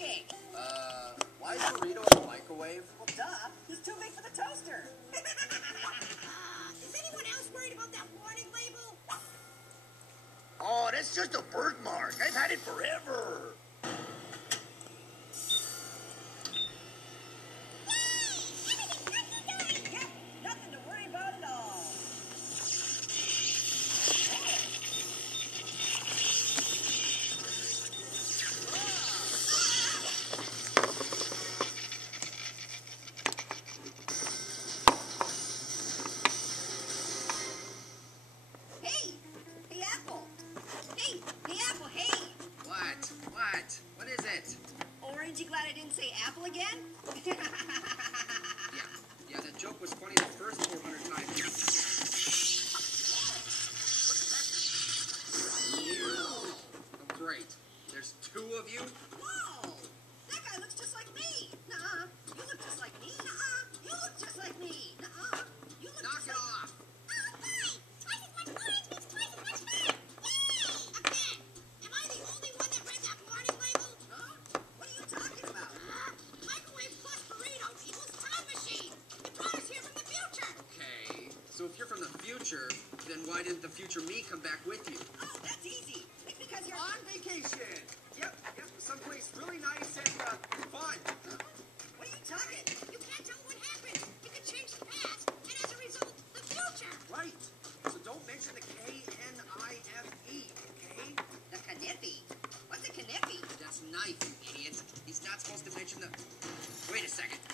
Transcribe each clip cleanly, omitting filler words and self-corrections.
cooking. Why is burrito in the microwave? Well, duh. He's too big for the toaster. Is anyone else worried about that warning label? Oh, that's just a birthmark. I've had it forever. Yep, nothing to worry about at all. Hey, Apple. Hey, Apple, hey. What? What is it? Orange, you glad I didn't say apple again? Yeah, that joke was funny the first 400 times. Oh, great. There's two of you? Whoa! That guy looks just like me. Nuh-uh. You look just like me. Nuh-uh. You look just like me. Nuh-uh. You look Knock just it like... off. Oh, boy! Twice as much orange means twice as much fun! Yay! Again! Am I the only one that read that warning label? Huh? What are you talking about? Microwave plus burrito equals time machine! It brought us here from the future! Okay, so if you're from the future, then why didn't the future me come back with you? Oh, that's easy. It's because you're... On vacation. Yep, someplace really nice and fun. What are you talking? You can't tell what happened! You can change the past, and as a result, the future! Right. So don't mention the K-N-I-F-E, okay? The kniffy. What's a kniffy? That's knife, you idiot. He's not supposed to mention the... Wait a second.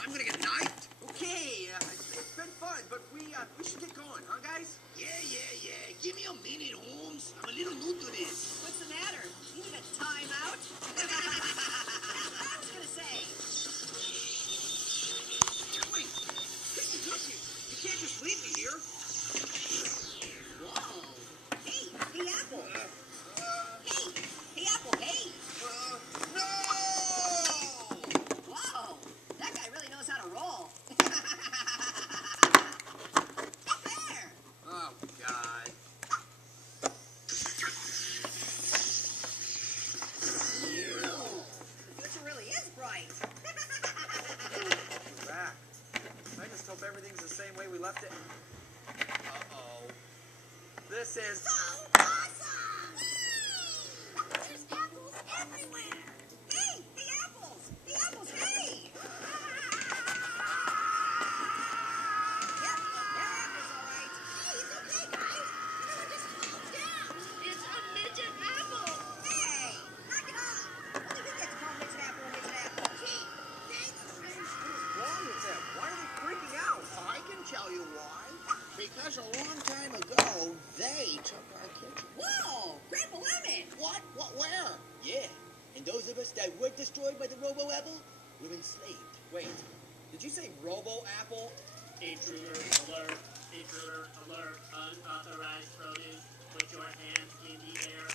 I'm gonna get knifed. Okay, it's been fun, but we should get going, huh, guys? Yeah. Give me a minute, Holmes. I'm a little new to this. What's the matter? You need a timeout? That's what I was gonna say. Wait, Cookie, you can't just leave me here. Whoa. Hey, Apple. Hey, Apple, hey. No! Whoa. That guy really knows how to roll. There. Oh, God. The future really is bright. We're back. I just hope everything's the same way we left it. Uh-oh. This is... So awesome! There's apples everywhere! Hey, the apples. The apples, hey. Yep, they're apples, all right. Hey, it's okay, guys! Everyone just calm down! It's a midget apple! Hey, knock it off. Only he gets called midget apple and midget apple. Gee, thanks! What is wrong with them? Why are they freaking out? I can tell you why. Because a long time ago, they took our kitchen. Whoa, Grandpa Lemon. What? Where? Yeah. And those of us that were destroyed by the Robo-Apple were enslaved. Wait, did you say Robo-Apple? Intruder alert, unauthorized produce, put your hands in the air.